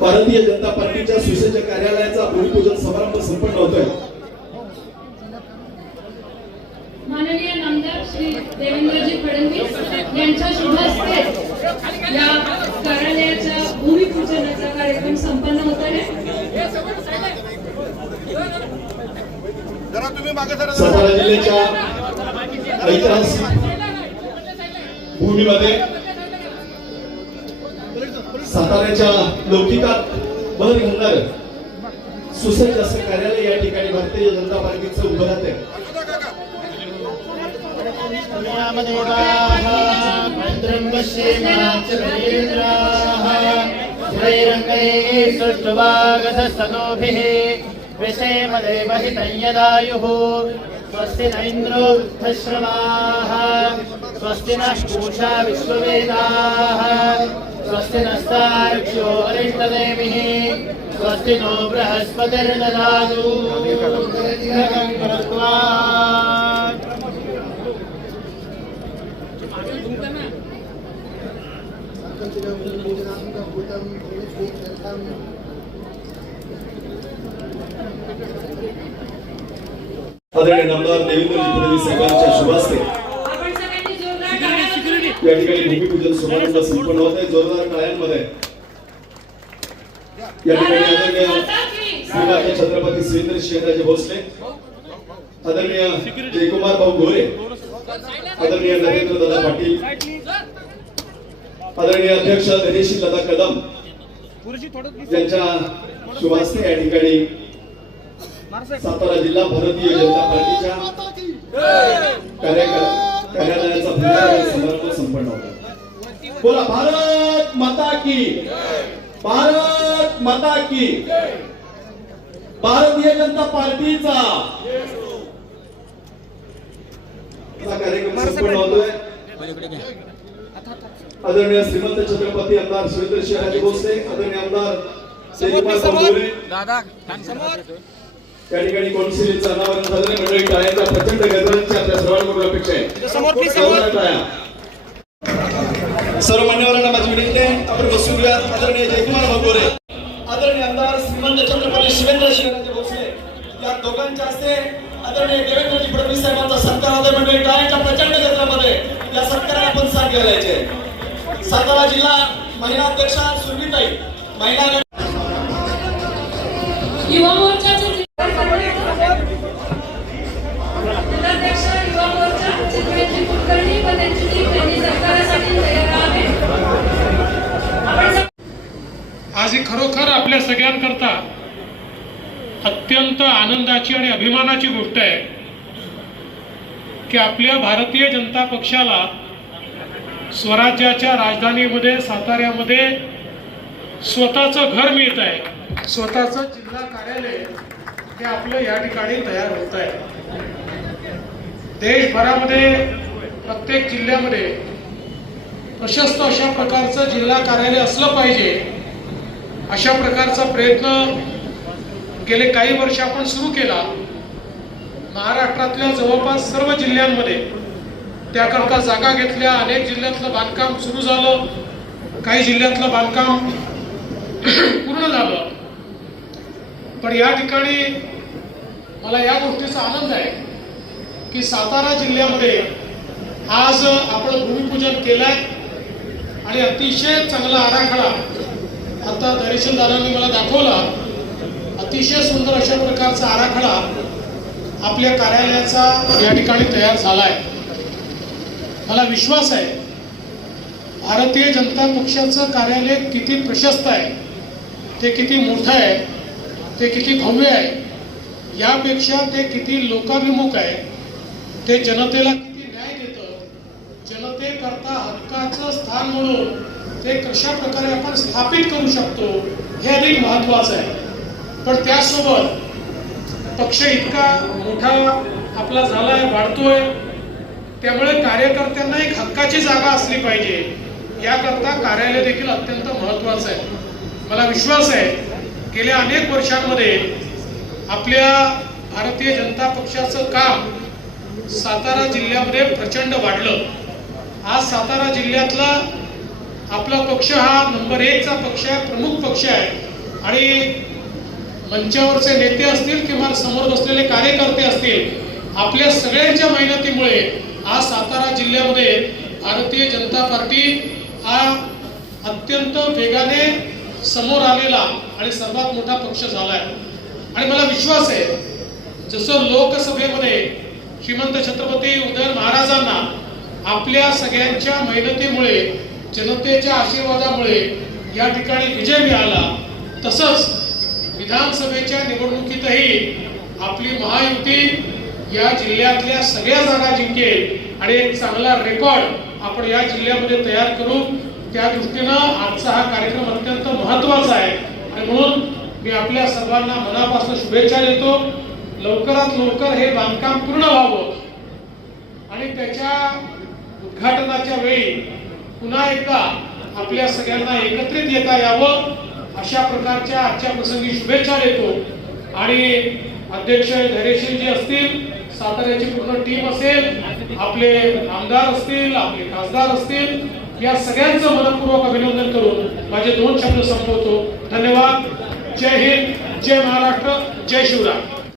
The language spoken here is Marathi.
भारतीय जनता पार्टीच्या सुसज्ज कार्यालयाचा भूमिपूजन समारंभ संपन्न होतोय. माननीय नामदार श्री देवेंद्रजी फडणवीस यांच्या शुभ हस्ते या कार्यालयाच्या भूमिपूजनाचा कार्यक्रम संपन्न होत आहे. जरा तुम्ही मागे जरा सातारा जिल्ह्याच्या ऐतिहासिक भूमीमध्ये साताऱ्याच्या लौकिकात भर घालणार सुसज्ज असं कार्यालय या ठिकाणी भारतीय जनता पार्टीचं उभं राहत आहे. ैरङ्गैस्तुवागधस्तनोभिः स्वस्ति न इन्द्रो वृद्धश्रवाः स्वस्ति नः पूषा विश्ववेदाः स्वस्ति नस्तार्क्ष्यो अरिष्टदेविः स्वस्ति नो बृहस्पतिर्ददातु। दिनकं कृत्वा आदरणीय नामदार देवेंद्रजी फडणवीस साहेबांच्या शुभास्ते. या ठिकाणी भूमिपूजन समारंभ संपन्न होत आहे. जोरदार टाळ्यांमध्ये या ठिकाणी आदरणीय श्रीमाता छत्रपती सुरेंद्र शिवराजे भोसले आदरणीय जयकुमार भाऊ गोरे आदरणीय नरेंद्र दादा पाटील आदरणीय अध्यक्ष धैर्यशील दादा कदम यांच्या शुभास्ते या ठिकाणी सातारा जिल्हा भारतीय जनता पार्टीच्या कार्यकर- कार्यालयाचा समारंभ संपन्न होता. बोला भारत माता की भारत माता की भारतीय जनता पार्टीचा हा कार्यक्रम संपन्न होतोय. आदरणीय श्रीमंत छत्रपती आमदार सुरेंद्र शिवाजी भोसले आदरणीय आमदार त्या ठिकाणी कौन्सिलचं अनावरण आहे. मंडळी टाळ्यांच्या प्रचंड गजरांची सर्व मान्यवरांना माझी विनंती आहे. आपण बसूया आदरणीय जयकुमार भगोरे आदरणीय आमदार श्रीमंत छत्रपती शिवेंद्र शिवराजे भोसले या दोघांच्या हस्ते आदरणीय देवेंद्रजी फडणवीस साहेबांचा सत्कार होतोय. मंडळी टाळ्यांच्या प्रचंड गजरामध्ये या सत्काराला आपण साथ घालायचे सातारा जिल्हा महिला अध्यक्षा सुरभीताई महिला युवा आज ही खरोखर आपल्या सगळ्यांकरता अत्यंत आनंदाची आणि अभिमानाची गोष्ट आहे की आपल्या भारतीय जनता पक्षाला स्वराज्याच्या राजधानीमध्ये साताऱ्यामध्ये स्वतःचं घर मिळत आहे. स्वतःचं जिल्हा कार्यालय हे आपलं या ठिकाणी तयार होत आहे. देशभरामध्ये प्रत्येक जिल्ह्यामध्ये प्रशस्त अशा प्रकारचं जिल्हा कार्यालय असलं पाहिजे. अशा प्रकारचा प्रयत्न गेले काही वर्ष आपण सुरू केला. महाराष्ट्रातल्या जवळपास सर्व जिल्ह्यांमध्ये त्याकरता जागा घेतल्या. अनेक जिल्ह्यातलं बांधकाम सुरू झालं. काही जिल्ह्यातलं बांधकाम पूर्ण झालं. पण या ठिकाणी मला या गोष्टीचा आनंद आहे की सातारा जिल्ह्यामध्ये आज आपण भूमिपूजन केलंय आणि अतिशय चांगला आराखडा आता दरेशनदारांनी मला दाखवला अतिशय सुंदर अशा प्रकारचा आराखडा आपल्या कार्यालयाचा या ठिकाणी तयार झाला आहे मला विश्वास आहे भारतीय जनता पक्षाचं कार्यालय किती प्रशस्त आहे ते किती मोठं आहे ते किती भव्य आहे यापेक्षा ते किती लोकाभिमुख आहे ते जनतेला किती न्याय देतं जनतेकरता हक्काचं स्थान म्हणून ते कशा प्रकारे आपण स्थापित करू शकतो. हे अधिक महत्वाचं आहे. पण त्यासोबत पक्ष इतका मोठा आपला झालाय वाढतोय त्यामुळे कार्यकर्त्यांना एक हक्काची जागा असली पाहिजे. याकरता कार्यालय देखील अत्यंत महत्वाचं आहे. मला विश्वास आहे गेल्या अनेक वर्षांमध्ये आपल्या भारतीय जनता पक्षाचं काम सातारा जिल्ह्यामध्ये प्रचंड वाढलं. आज सातारा जिल्ह्यातला आपला पक्ष हा नंबर एकचा पक्ष आहे प्रमुख पक्ष आहे. आणि मंचावरचे नेते असतील किंवा समोर बसलेले कार्यकर्ते असतील आपल्या सगळ्यांच्या मेहनतीमुळे आज सातारा जिल्ह्यामध्ये भारतीय जनता पार्टी हा अत्यंत वेगाने समोर आलेला आणि सर्वात मोठा पक्ष झाला आहे आणि मला विश्वास आहे जसं लोकसभेमध्ये श्रीमंत छत्रपती उदय महाराजांना आपल्या सगळ्यांच्या मेहनतीमुळे जनतेच्या आशीर्वादामुळे या ठिकाणी विजय मिळाला. तसंच विधानसभेच्या निवडणुकीतही आपली महायुती या जिल्ह्यातल्या सगळ्या जागा जिंकेल आणि एक चांगला रेकॉर्ड आपण या जिल्ह्यामध्ये तयार करू. त्या दृष्टीनं आजचा हा कार्यक्रम अत्यंत महत्त्वाचा आहे. आणि म्हणून मी आपल्या सर्वांना मनापासून शुभेच्छा देतो. लवकरात लवकर हे बांधकाम पूर्ण व्हावं. आणि त्याच्या उद्घाटनाच्या वेळी पुन्हा एकदा आपल्या सगळ्यांना एकत्रित येता यावं. अशा प्रकारच्या आजच्या प्रसंगी शुभेच्छा देतो. आणि अध्यक्ष धैर्यशील जी असतील साताऱ्याची पूर्ण टीम असेल आपले आमदार असतील आपले खासदार असतील या सगळ्यांचं मनपूर्वक अभिनंदन करून माझे दोन शब्द संपवतो. धन्यवाद. जय हिंद जय महाराष्ट्र जय शिवराय.